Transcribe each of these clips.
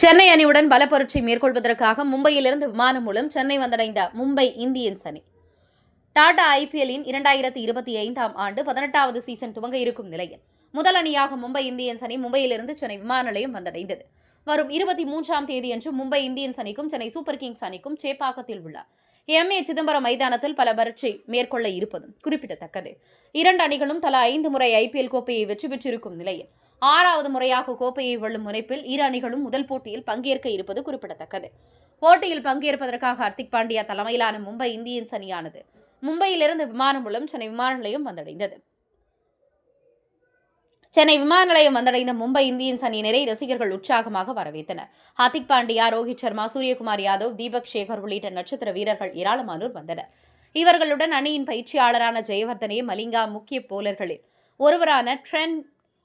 சென்னை அணியுடன் பல பரீட்சை மேற்கொள்வதற்காக மும்பையிலிருந்து விமானம் மூலம் சென்னை வந்தடைந்த மும்பை இந்தியன்ஸ் அணி டாடா ஐபிஎல்லின் 2025ஆம் ஆண்டு 18வது சீசன் துவங்க இருக்கும் நிலையில் முதல் அணியாக மும்பை இந்தியன்ஸ் அணி மும்பையிலிருந்து சென்னை விமான நிலையம் வந்தடைந்தது. வரும் 23ஆம் தேதியன்று மும்பை இந்தியன்ஸ் அணிக்கும் சென்னை சூப்பர் கிங்ஸ் அணிக்கும் சேப்பாக்கத்தில் உள்ள எம்.ஏ. சிதம்பரம் மைதானத்தில் பல பரீட்சை மேற்கொள்ள இருப்பதும் குறிப்பிடத்தக்கது. இரண்டு அணிகளும் தலா 5 முறை ஐபிஎல் கோப்பையை வெற்றி பெற்றிருக்கும் நிலையில் 6வது முறையாக கோப்பையை வெல்லும் முனைப்பில் இரு அணிகளும் முதல் போட்டியில் பங்கேற்க இருப்பது குறிப்பிடத்தக்கது. போட்டியில் பங்கேற்பதற்காக ஹர்திக் பாண்டியா தலைமையிலான மும்பை இந்தியன்ஸ் அணியானது மும்பையிலிருந்து விமானம் மூலம் சென்னை விமான நிலையம் வந்தடைந்தது. சென்னை விமான நிலையம் வந்தடைந்த மும்பை இந்தியன்ஸ் அணியினரை ரசிகர்கள் உற்சாகமாக வரவேற்றனர். ஹர்திக் பாண்டியா, ரோஹித் சர்மா, சூரியகுமார் யாதவ், தீபக் சேகர் உள்ளிட்ட நட்சத்திர வீரர்கள் ஏராளமானோர் வந்தனர். இவர்களுடன் அணியின் பயிற்சியாளரான ஜெயவர்தனே, மலிங்கா, முக்கிய போலர்களில் ஒருவரான ட்ரெண்ட்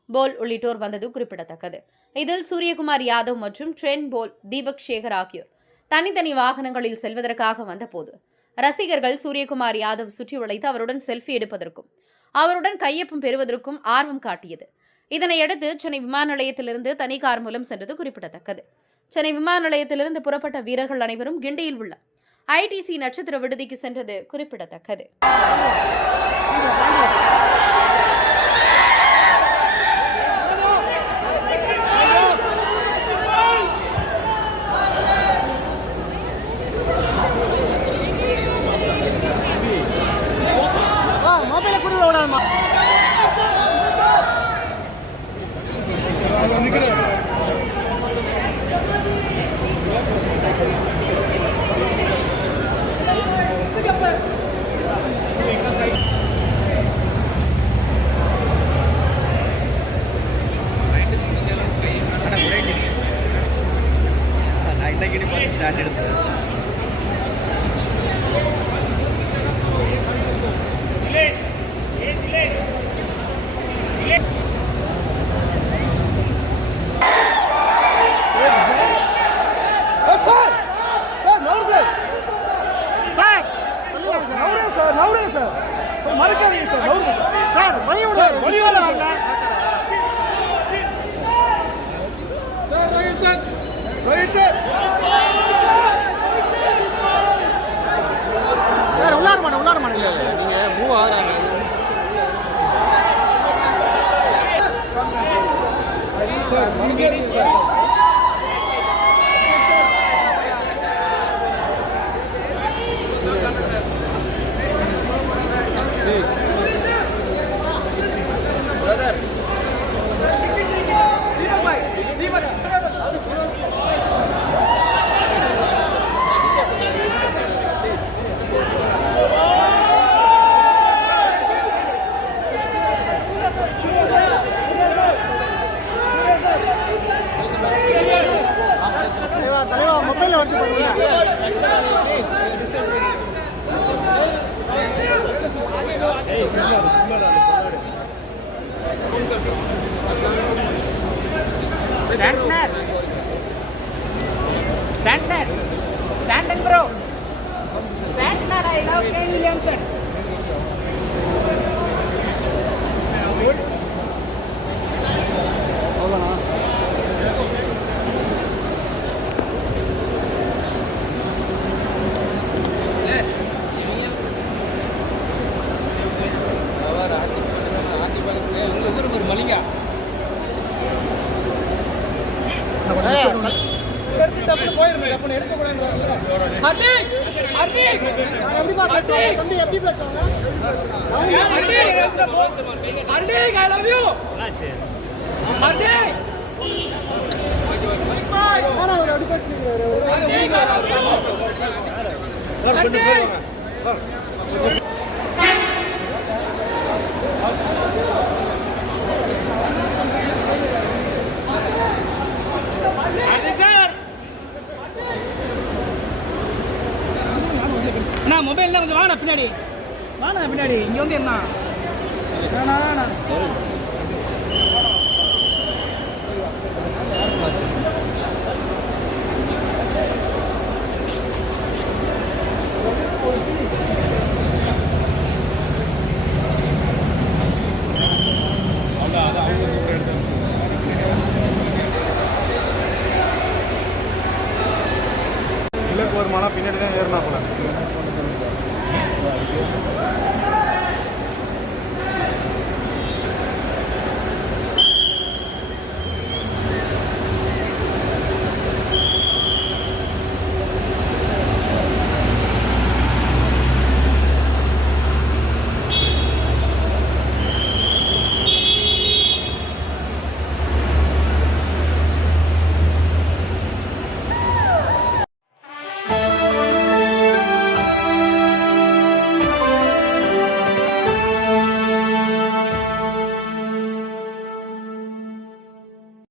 போல் உள்ளிட்டோர் வந்தது குறிப்பிடத்தக்கது. இதில் சூரியகுமார் யாதவ் மற்றும் ட்ரெண்ட் போல், தீபக் சேகர் ஆகியோர் தனித்தனி வாகனங்களில் செல்வதற்காக வந்தபோது ரசிகர்கள் சூரியகுமார் யாதவ் சுற்றி வளைத்து அவருடன் செல்ஃபி எடுப்பதற்கும் அவருடன் கையொப்பம் பெறுவதற்கும் ஆர்வம் காட்டியது. இதனையடுத்து சென்னை விமான நிலையத்திலிருந்து தனி கார் மூலம் சென்றது குறிப்பிடத்தக்கது. சென்னை விமான நிலையத்திலிருந்து புறப்பட்ட வீரர்கள் அனைவரும் கிண்டியில் உள்ள ஐடிசி நட்சத்திர விடுதிக்கு சென்றது குறிப்பிடத்தக்கது. Santner bro. Santner, I love Kane Williamson. Good. Hold on. Malinga. Mobile கொஞ்சம் வாங்க பின்னாடி இங்க வந்து என்ன இருக்குமானா பின்னாடி தான் ஏறினாப்புல